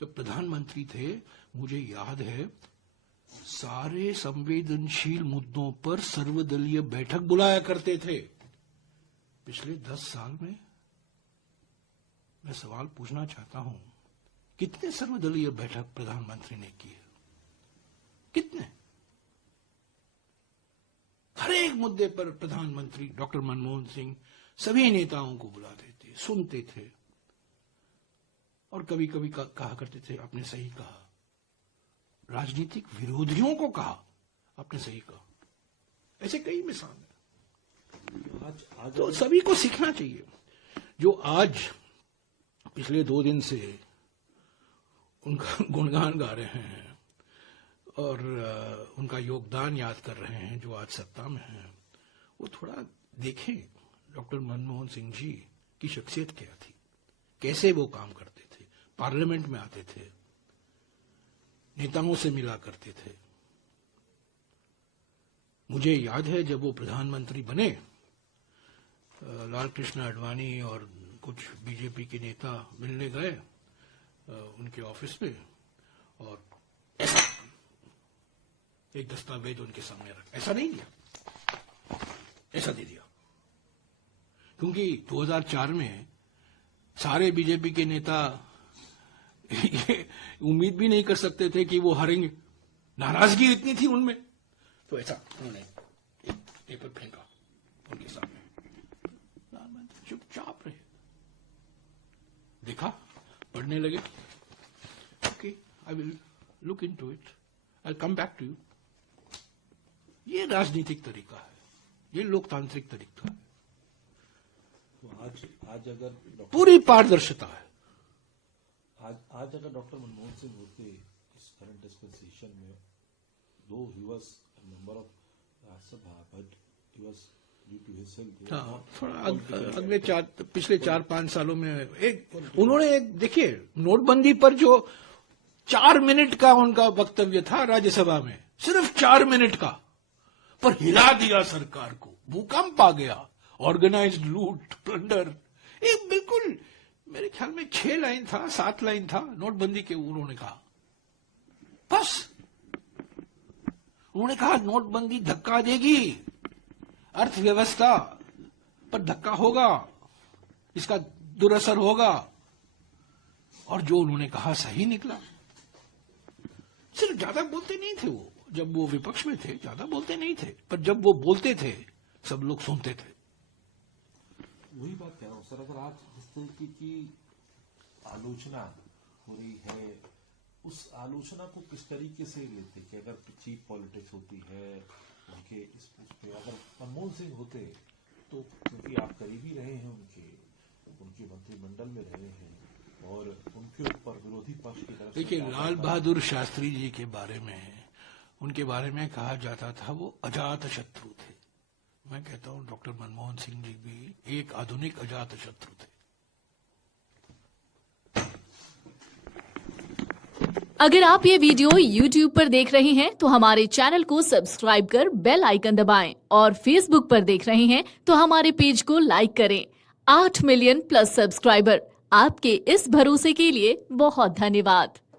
जब प्रधानमंत्री थे, मुझे याद है सारे संवेदनशील मुद्दों पर सर्वदलीय बैठक बुलाया करते थे। पिछले 10 साल में मैं सवाल पूछना चाहता हूं, कितने सर्वदलीय बैठक प्रधानमंत्री ने की है? कितने? हर एक मुद्दे पर प्रधानमंत्री डॉक्टर मनमोहन सिंह सभी नेताओं को बुलाते थे, सुनते थे और कभी कभी कहा करते थे आपने सही कहा। राजनीतिक विरोधियों को कहा आपने सही कहा। ऐसे कई मिसाल है। आज तो सभी को सीखना चाहिए। जो आज पिछले 2 दिन से उनका गुणगान गा रहे हैं और उनका योगदान याद कर रहे हैं, जो आज सत्ता में हैं, वो थोड़ा देखें डॉक्टर मनमोहन सिंह जी की शख्सियत क्या थी, कैसे वो काम करते थे, पार्लियामेंट में आते थे, नेताओं से मिला करते थे। मुझे याद है जब वो प्रधानमंत्री बने, लाल कृष्ण आडवाणी और कुछ बीजेपी के नेता मिलने गए उनके ऑफिस में और ऐसा एक दस्तावेज उनके सामने रखा। ऐसा नहीं दिया, ऐसा दे दिया, क्योंकि 2004 में सारे बीजेपी के नेता ये उम्मीद भी नहीं कर सकते थे कि वो हारेंगे। नाराजगी इतनी थी उनमें, तो ऐसा उन्होंने एक पेपर फेंका उनके सामने। प्रधानमंत्री चुपचाप रहे, देखा, पढ़ने लगे। Okay, I will look into it, I come back to you. ये राजनीतिक तरीका है, ये लोकतांत्रिक तरीका है। तो आज अगर पूरी पारदर्शिता है। आज अगर डॉक्टर मनमोहन सिंह होते इस करंट डिस्पेंसेशन में, though he was a member of Rajya Sabha but he was due to his health, थोड़ा अगले पिछले 4-5 सालों में उन्होंने देखिए नोटबंदी पर जो 4 मिनट का उनका वक्तव्य था राज्यसभा में, सिर्फ 4 मिनट का, पर हिला दिया सरकार को। भूकंप आ गया, ऑर्गेनाइज्ड लूट, प्लंडर, एक बिल्कुल मेरे ख्याल में 6 लाइन था, 7 लाइन था नोटबंदी के। उन्होंने कहा, बस उन्होंने कहा नोटबंदी धक्का देगी अर्थव्यवस्था पर, धक्का होगा, इसका दुरअसर होगा, और जो उन्होंने कहा सही निकला। सिर्फ ज्यादा बोलते नहीं थे वो, जब वो विपक्ष में थे ज्यादा बोलते नहीं थे, पर जब वो बोलते थे सब लोग सुनते थे। वही बात कह रहा हूं सर, अगर आज जिस तरीके की आलोचना हो रही है, उस आलोचना को किस तरीके से लेते कि अगर चीप पॉलिटिक्स होती है उनके इस पे, अगर मनमोहन सिंह होते तो, क्योंकि आप करीबी रहे हैं उनके मंत्रिमंडल में रहे हैं और उनके ऊपर विरोधी पक्ष की तरफ। देखिए, लाल बहादुर शास्त्री जी के बारे में, उनके बारे में कहा जाता था वो अजात शत्रु थे। मैं कहता हूं डॉक्टर मनमोहन सिंह जी भी एक आधुनिक अजात शत्रु थे। अगर आप ये वीडियो YouTube पर देख रहे हैं तो हमारे चैनल को सब्सक्राइब कर बेल आइकन दबाएं, और Facebook पर देख रहे हैं तो हमारे पेज को लाइक करें। 8 मिलियन प्लस सब्सक्राइबर, आपके इस भरोसे के लिए बहुत धन्यवाद।